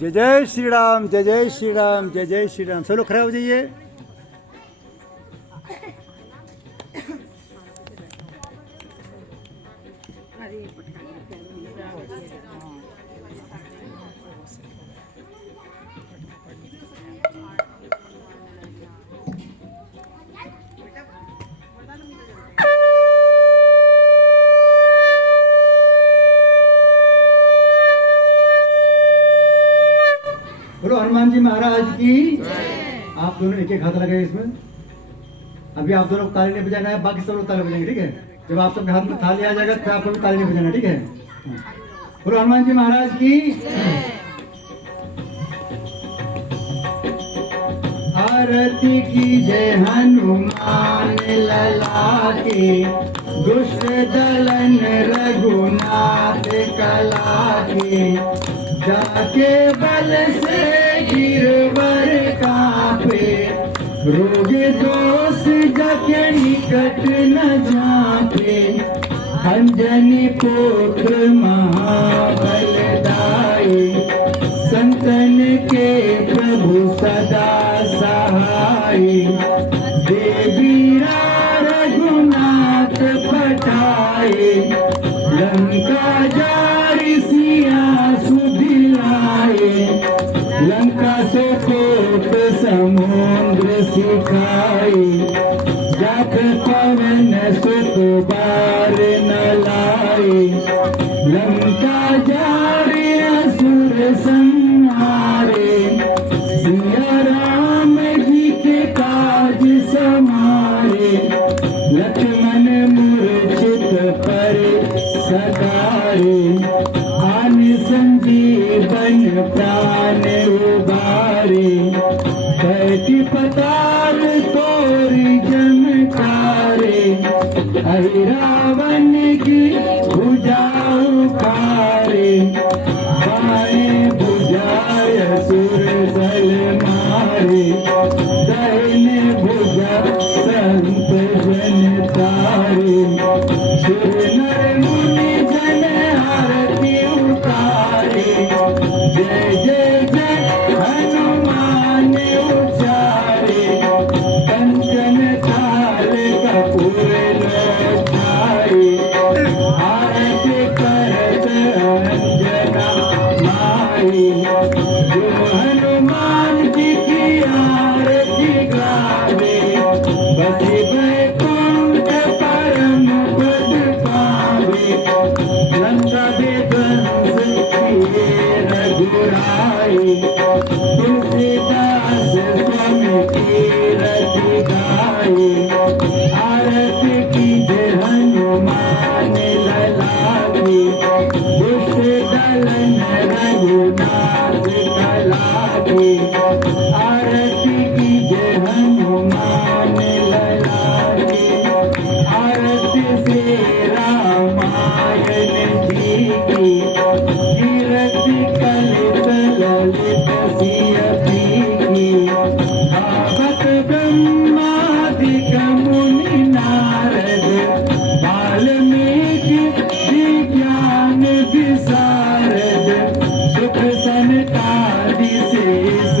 जय जय श्री राम, जय जय श्री राम, जय जय श्री राम। सब लोग खड़े हो जाइए। बोलो हनुमान जी महाराज की। आप दोनों एक एक हाथ लगाए इसमें। अभी आप दोनों को ताली नहीं बजाना है, बाकी सब लोग ताली बजाएंगे, ठीक है। जब आप सबके हाथ में थाली आ जाएगा तो आपको भी ताली नहीं बजाना, ठीक है। बोलो हनुमान जी महाराज की। आरती की जय हनुमान लला की, दुष्ट दलन रघुनाथ कला की, जाके बल से गिरवर कापे, रोग दोष जके निकट न जापे, अंजनी पुत्र महाबलदाई, संतन के प्रभु सदा सहाय, देवीरा रघुनाथ पठाए, लंका जारी सिया सुधिलाए, लंका से कोट समुद्र सिखाए, जात पवन सुत बार न लाए, लंका जारी असुर संहारे, सिया राम जी के काज समारे, लक्ष्मण मूर्छित पर सदारे, आन संजीवन प्राण उबारे, कैति पताल तोरी जमकारे, हरि रावण की भुजा उखारे, बाएं भुजाय असुर दल मारे, दाहिने भुजा संत जन तारे, सुर नर मुनि जन आरती उतारे, जय जय जय हनुमान उचारे, कंचन थाल कपूर लोकाए, आरती करत अंजना माई, जो हनुमान जी की आरती गावे, बसी वैकुंठ परम पद पावे, लंका विध्वंस किए रघुराई, तुलसीदास स्वामी की रति गाई, आरती की जय हनुमान लला की, दुष्ट दलन रघुनाथ कला की, आरती की जय हनुमान लला की, आरती से रामायण जी की, कीरति कलित ललित सियति की, भागवत ब्रह्मादिक मुनि नारद, वाल्मीकि विज्ञान विशारद, सुख सनकादि शेष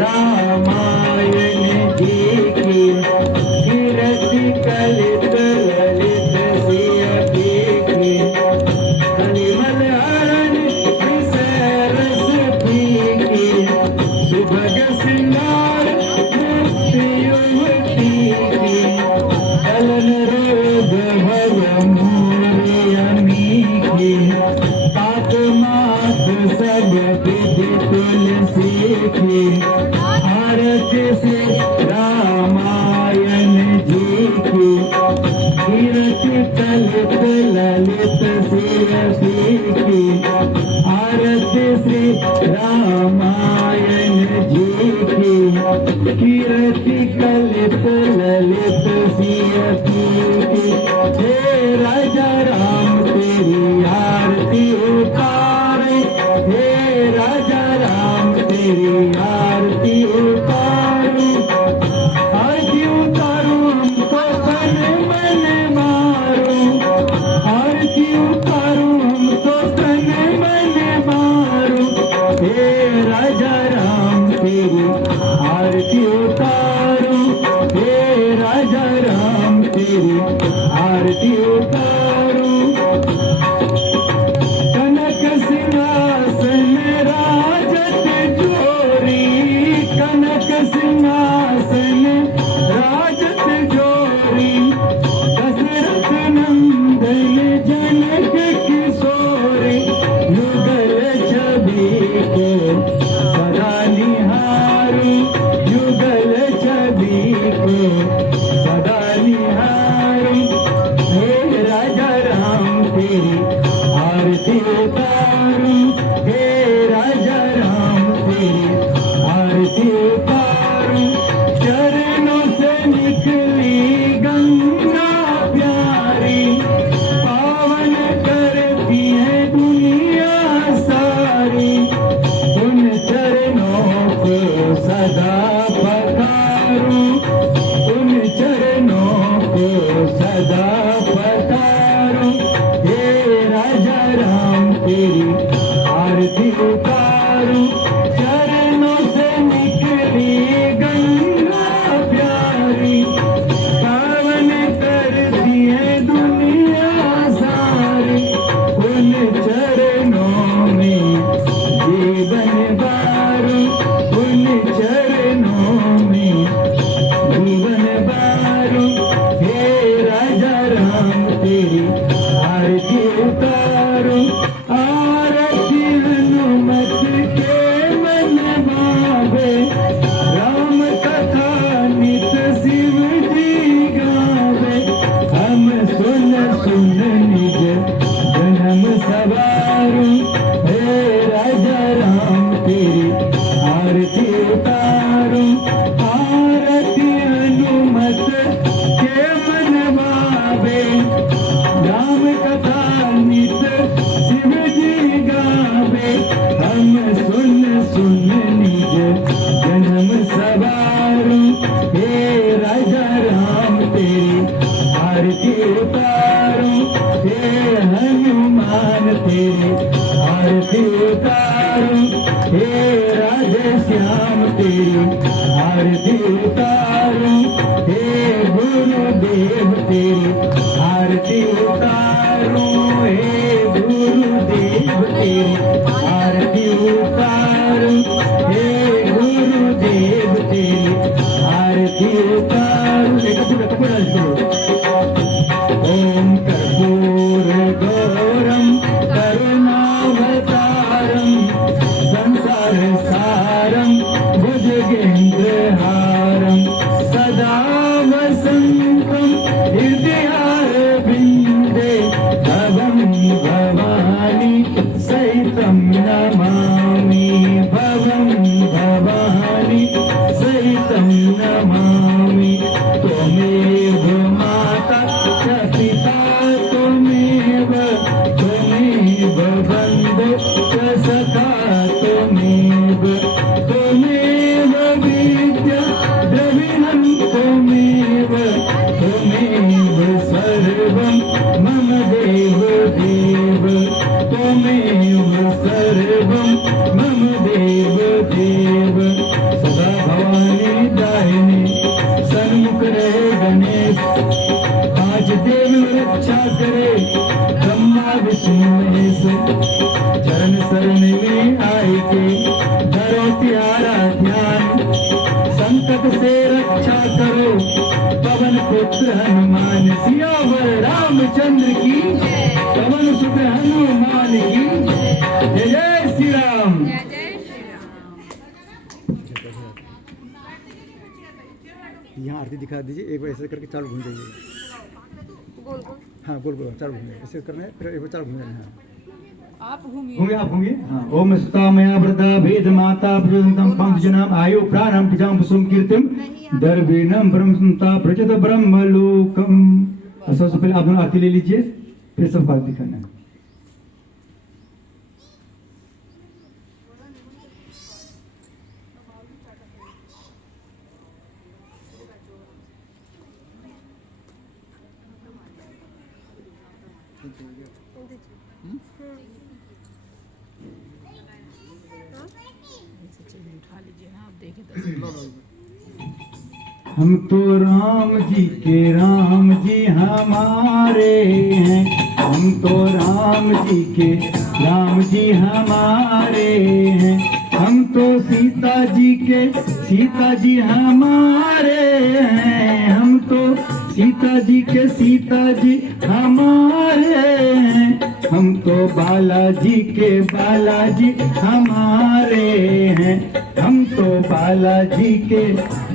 रामायण जी की कीर्ति कलित ललित सिय की कलिमल हरण विसरस फीकी सुभग सिंगार मुक्ति युवती की कलन रोग भय मूर्यमी की पाप मात सब विधि तुलसी की आरती से रामायण जी की कीर्ति कलित ललित सिय की आरती श्री रामायण जी की कीर्ति कलित ललित सिय की हे राजा राम तेरी आरती उतारे हे राजा राम तेरी आरती उतारू आरती उतारू हमको तन मन मारू आरती उतारू हमको तन मन मारू हे राजा राम तेरी आरती उतारू हे राजा राम तेरी आरती उतारू कनक सिंहासन राजत जोरी कनक सिंहासन राजत जोरी दशरथ नंदन जनक किशोरी युगल छवि को सदा निहारू युगल छवि को सदा निहारू हे राजा राम तेरी आरती उतारू हे राजा राम तेरी आरती उतारू चरणों से निकली गंगा प्यारी पावन करती है दुनिया सारी उन चरणों को सदा पखारू उन चरणों को सदा पखारू हे राजा राम तेरी आरती उतारू चरणों से निकली गंगा प्यारी पावन करती है दुनिया सारी उन चरणों में जीवन बारू उन चरणों में जीवन बारू हे राजा राम तेरी आरती उतारू आरती हनुमत के मन भावे राम कथा नित शिव जी गावे हम सुन सुन निज जन्म सवारू हे राजा राम तेरी आरती उतारू आरती हनुमत के मन भावे राम कथा नित शिव जी गावे हम सुन सुन निज जन्म सवारू हे राजा राम तेरी आरती उतारू हे हनुमान तेरी आरती उतारू हे राधे श्याम तेरी पुत्र हनुमान सियावर रामचंद्र की, पवन सुत हनुमान की, जय जय श्री राम। यहाँ आरती दिखा दीजिए, एक बार ऐसे करके चार घूम जाइए। हाँ गोल गोल चार घूमिए, ऐसे करना है, फिर एक बार चार घूम जाना है। आप घूमिए, आप घूमिए। हाँ ओम सुता मया व्रता भेद माता प्रजनतम पंचजनम आयु प्राणम पिजाम पुसुम कीर्तिम दर्वेणम ब्रह्मसंता प्रजत ब्रह्मलोकम। सबसे पहले आप दोनों आरती ले लीजिए, फिर सबको आरती दिखाना है। हम तो राम जी के राम जी हमारे हैं, हम तो राम जी के राम जी हमारे हैं, हम तो सीता जी के सीता जी हमारे हैं, हम तो सीता जी के सीता जी हमारे हैं, हम तो बालाजी के बालाजी हमारे हैं, हम तो बालाजी के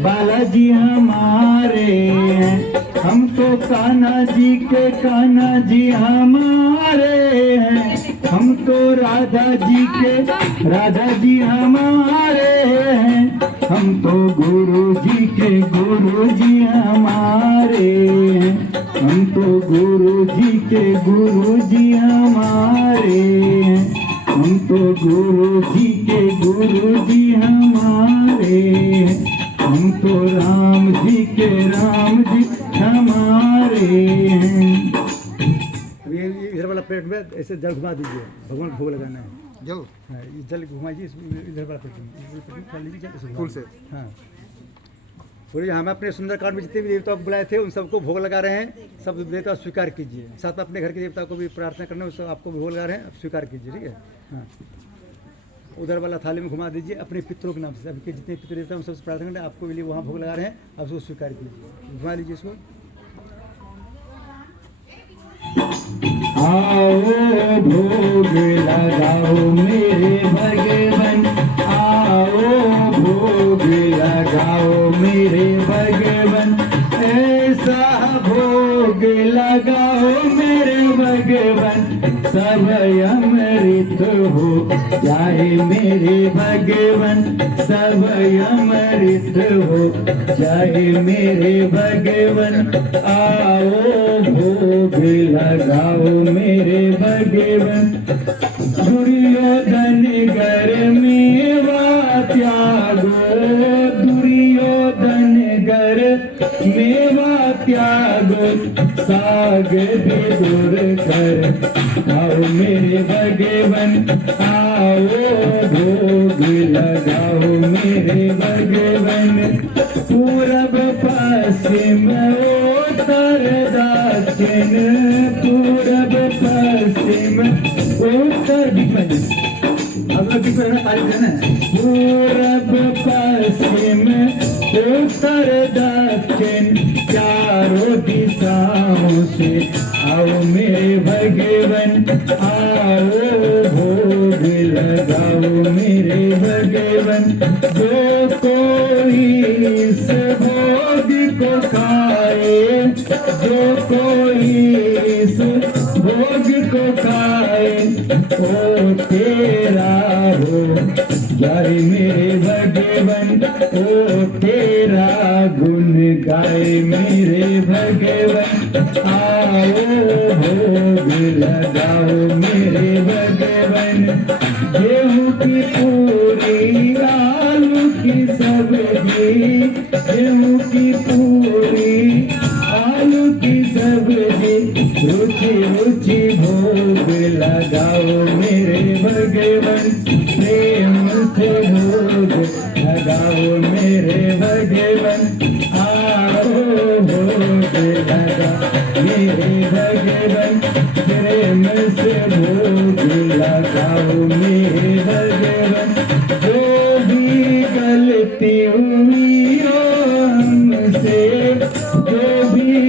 बालाजी हमारे हैं, हम तो कान्हा जी के कान्हा जी हमारे हैं, हम तो राधा जी के राधा जी हमारे हैं, हम तो गुरु जी के गुरु जी हमारे हैं, हम तो गुरु जी के गुरु जी हमारे हैं, हम तो गुरु जी के गुरु जी हमारे हैं, हम तो राम जी के राम जी हमारे हैं। अब ये इधर वाला प्लेट में ऐसे जल घुमा दीजिए, भगवान को भोग लगाना है। जल, हाँ ये जल घुमाइए, इधर वाला प्लेट में फूल से। हाँ बोलिए, हम अपने सुंदरकांड में जितने भी देवता को बुलाए थे उन सबको भोग लगा रहे हैं, सब देवता स्वीकार कीजिए। साथ में अपने घर के देवता को भी प्रार्थना करना है, उसको आपको भी भोग लगा रहे हैं, आप स्वीकार कीजिए, ठीक है। हाँ उधर वाला थाली में घुमा दीजिए अपने पितरों के नाम से, सबके जितने पितर देवता हैं सबसे प्रार्थना करना है, आपको भी लिए वहाँ भोग लगा रहे हैं, आप उसको स्वीकार कीजिए। घुमा लीजिए इसको। आओ भोग लगाओ मेरे भगवन, आओ भोग लगाओ मेरे भगवन, ऐसा भोग लगाओ मेरे भगवन, सब अमृत हो जाए मेरे भगवन, सब अमृत हो जाए मेरे भगवन, आओ भोग लगाओ मेरे भगवन, दुर्योधन घर मेवा त्यागो, दुर्योधन घर मेवा त्यागो, साग भी दूर कर आओ मेरे भगवन, आओ भोग लगाओ मेरे भगवन, पूरब पश्चिम उत्तर दक्षिण, पूरब पश्चिम उत्तर पूरब पश्चिम उत्तर दक्षिण, चारों दिशाओं से आओ मेरे भगवन, आओ भोग लगाओ मेरे भगवन, जो कोई इस भोग को खाए, जो कोई इस भोग को खाए, ओ तेरा हो जाए मेरे भगवन, ओ तेरा गुण गाए मेरे भगवन, आओ भोग लगाओ मेरे भगवन, गेहूं की पूरी आलू की सब्जी, गेहूं की पूरी आलू की सब्जी, रुचि रुचि भोग लगाओ मेरे भगवन, प्रेम से भोग लगाओ मेरे भगवन, आओ भोग लगा मेरे भगवन, प्रेम से भोग लगाओ मेरे भगवन, जो भी गलती हुई हमसे, जो भी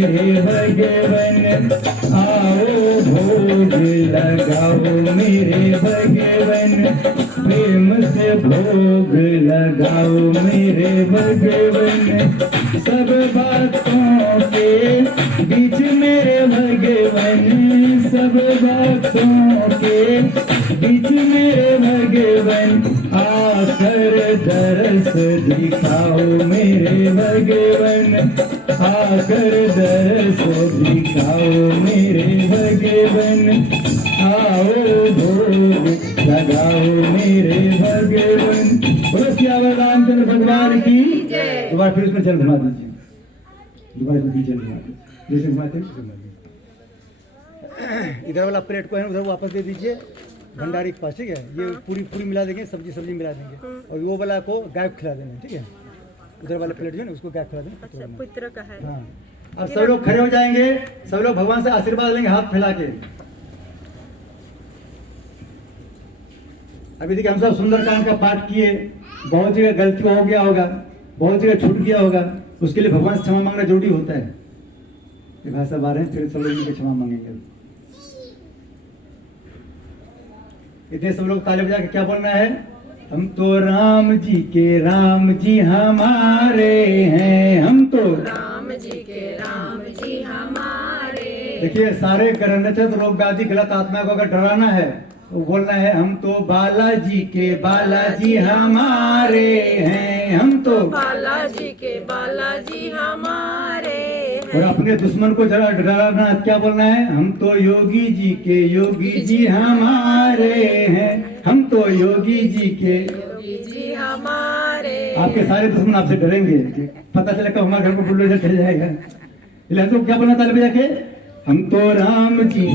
मेरे भगवन, आओ भोग लगाओ मेरे भगवन, प्रेम से भोग लगाओ मेरे भगवन। सब बातों के बीच मेरे भगवन, सब बातों के बीच मेरे भगवन, आकर दरस दिखाओ मेरे भगवन, आकर दरस दिखाओ मेरे भगवन, आओ भोग लगाओ मेरे भगवन। बोलो सियावर रामचंद्र भगवान की जय। दोबारा फिर उसमें जल घुमा दीजिए, दोबारा इसमें जल घुमा दीजिए, जैसे घुमाते हैं वैसे घुमा दीजिए। इधर वाला प्लेट को है उधर वापस दे दीजिए भंडारी के पास, ठीक है। ये पूरी पूरी मिला देंगे, सब्जी मिला देंगे, और वो वाला को गाय को खिला देना, ठीक है। उधर वाला प्लेट जो है ना उसको गाय को खिला देना। अच्छा, पुत्र का है। हाँ, अब सब लोग खड़े हो जाएंगे, सब लोग भगवान से आशीर्वाद लेंगे हाथ फैला के। अभी देखिए हम सब सुंदरकांड का पाठ किए, बहुत जगह गलती हो गया होगा, बहुत जगह छूट गया होगा, उसके लिए भगवान से क्षमा मांगना जरूरी होता है। ये भाई साहब आ रहे हैं, फिर सब लोग उनके क्षमा मांगेंगे। इतने सब लोग ताली बजा के क्या बोलना है? हम तो राम जी हमारे हैं, हम तो राम जी हमारे। देखिए सारे ग्रहण रोग व्याधि गलत आत्मा को अगर डराना है तो बोलना है हम तो बालाजी हमारे हैं, हम तो बालाजी हमारे हैं। और अपने दुश्मन को जरा डराना क्या बोलना है? हम तो योगी जी हमारे हैं, हम तो योगी जी हमारे। आपके सारे दुश्मन आपसे डरेंगे, पता चला कब हमारे घर को बुलडोजर चल जाएगा। इसलिए तो क्या बोलना ताली बजा के? हम तो राम जी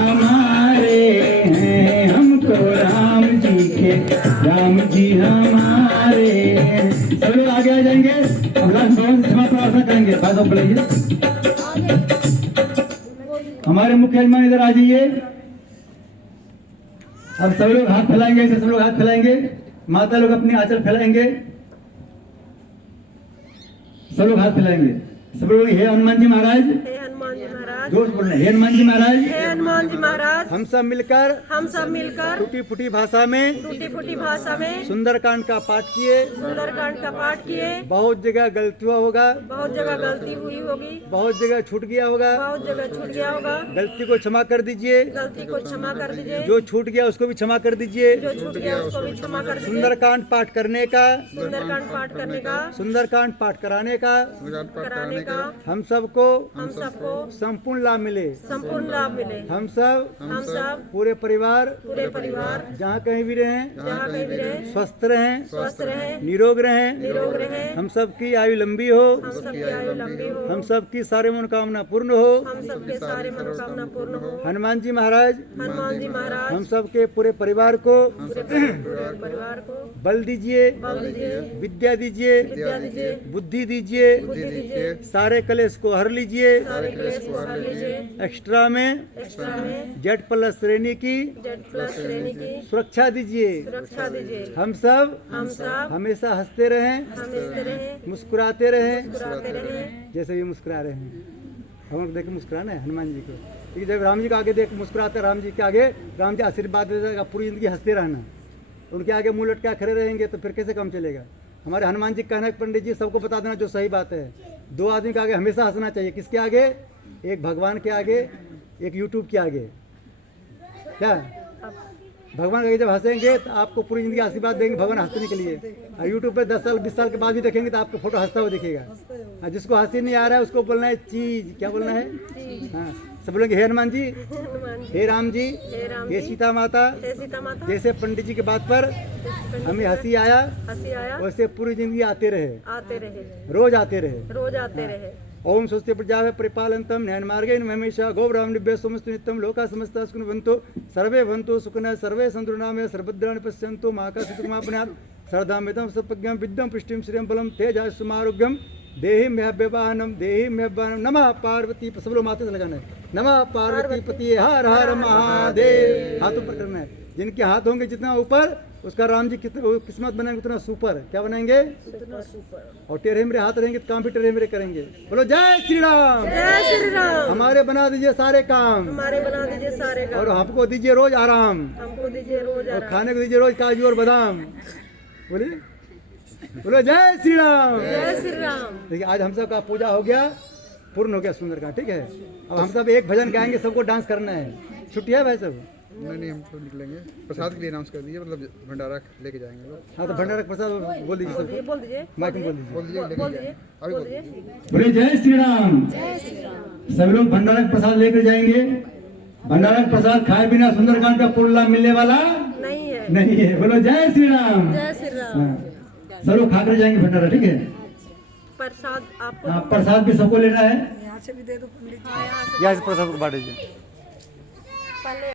हमारे हैं, हम तो राम जी हमारे हैं। सब लोग आगे आ जाएंगे, अब लास्ट भगवान से क्षमा प्रार्थना करेंगे। बात आप बोलिए। हमारे मुख्य यजमान इधर आ जाइए। अब सब लोग हाथ फैलाएंगे, ऐसे सब लोग हाथ फैलाएंगे, माता लोग अपनी आंचल फैलाएंगे, सब लोग हाथ फैलाएंगे। सब लोग हे हनुमान जी महाराज, जोर से बोलना, हे हनुमान जी महाराज, हम सब मिलकर टूटी फूटी भाषा में सुंदरकांड का पाठ किए। बहुत जगह गलतियाँ होगा, बहुत जगह गलती हुई होगी, बहुत जगह छूट गया होगा, गलती को क्षमा कर दीजिए, जो छूट गया उसको भी क्षमा कर दीजिए। सुंदरकांड पाठ करने का, सुंदरकांड पाठ कराने का हम सबको संपूर्ण लाभ मिले। हम सब पूरे परिवार जहाँ कहीं भी रहें, स्वस्थ रहें, निरोग रहें। हम सब की आयु लंबी हो, हम सब की सारे मनोकामना पूर्ण हो। हनुमान जी महाराज हम सब के पूरे परिवार को बल दीजिए, विद्या दीजिए, बुद्धि दीजिए, सारे कलेश को हर लीजिए। एक्स्ट्रा में जेड प्लस श्रेणी की सुरक्षा दीजिए। हम सब हमेशा हंसते रहें, मुस्कुराते रहें, जैसे भी मुस्कुरा रहे हैं। हम लोग देख के मुस्कुराना है हनुमान जी को, क्योंकि जब राम जी को आगे देख मुस्कुराते, राम जी के आगे राम जी आशीर्वाद दे देगा, पूरी जिंदगी हंसते रहना। उनके आगे मुंह लटका खड़े रहेंगे तो फिर कैसे काम चलेगा? हमारे हनुमान जी कहना है पंडित जी सबको बता देना जो सही बात है। दो आदमी के आगे हमेशा हंसना चाहिए। किसके आगे? एक भगवान के आगे, एक यूट्यूब के आगे। क्या भगवान के जब हंसेंगे तो आपको पूरी जिंदगी आशीर्वाद देंगे भगवान हंसने के लिए। और यूट्यूब पे 10 साल 20 साल के बाद भी देखेंगे तो आपको फोटो हंसता हुआ दिखेगा। और जिसको हंसी नहीं आ रहा है उसको बोलना है चीज। क्या बोलना है? हाँ, सब बोलेंगे हे हनुमान जी, हे राम जी, हे सीता माता। जैसे पंडित जी की बात पर हमें हंसी आया वैसे पूरी जिंदगी आते रहे, रोज आते रहे। ओम स्वस्ति प्रजा परिपालनतम न्याय मार्गे हमेशा गो ब्राह्मणेभ्यः सोमस्तु नित्यं लोका समस्ता सुखिनो सर्वे भवन्तु सुखिनः सर्वे सन्तु निरामया सर्वभद्राणि पश्यन्तु मा कश्चित् दुःखमाप्नुयात् सर्वदामितं सत्पज्ञं विद्यं पुष्टिं श्रियं बलं तेजस्सुमारोग्यं देहि मे व्यवाहनम नमः पार्वती। सब लोग माथे से लगाना है नमः पार्वती पति हर हर महादेव। हाथ ऊपर करना है, जिनके हाथ होंगे जितना ऊपर उसका राम जी वो किस्मत बनाएंगे उतना सुपर। क्या बनाएंगे? Super super. और टेढ़े मेरे हाथ रहेंगे तो काम भी टेढ़े मेरे करेंगे। बोलो जय श्री राम। जय श्री राम। हमारे बना दीजिए सारे काम, हमारे बना दीजिए सारे और काम, हमको दीजिए रोज आराम, हमको दीजिए रोज और आराम। खाने को दीजिए रोज काजू और बादाम। बोलिए, बोलो जय श्री राम। जय श्री राम। देखिए आज हम सब का पूजा हो गया, पूर्ण हो गया सुंदरकांड। ठीक है, अब हम सब एक भजन गाएंगे, सबको डांस करना है। छुट्टी है भाई सब? नहीं, हम तो निकलेंगे प्रसाद के लिए अनाउंस कर दीजिए, मतलब भंडारा लेके जाएंगे लोग। हाँ तो भंडारा प्रसाद बोल दीजिए सबको, बोल दीजिए, माइक में बोल दीजिए। बोल दीजिए, लेके बोल जाएंगे। दीजिए, अभी बोल बोल दीजिए। बोले जय श्री राम। सभी लोग भंडारा का प्रसाद लेकर जाएंगे। भंडारा का प्रसाद खाए बिना सुंदरकांड का पूर्ण लाभ मिलने वाला नहीं है। नहीं है। बोलो जय श्री राम। जय श्री राम। हाँ, सब लोग खाकर जाएंगे भंडारा। ठीक है, प्रसाद आपको हाँ, प्रसाद भी सबको लेना है। यहाँ से भी दे दो पंडित जी। यहाँ से प्रसाद को बांट दीजिए। पहले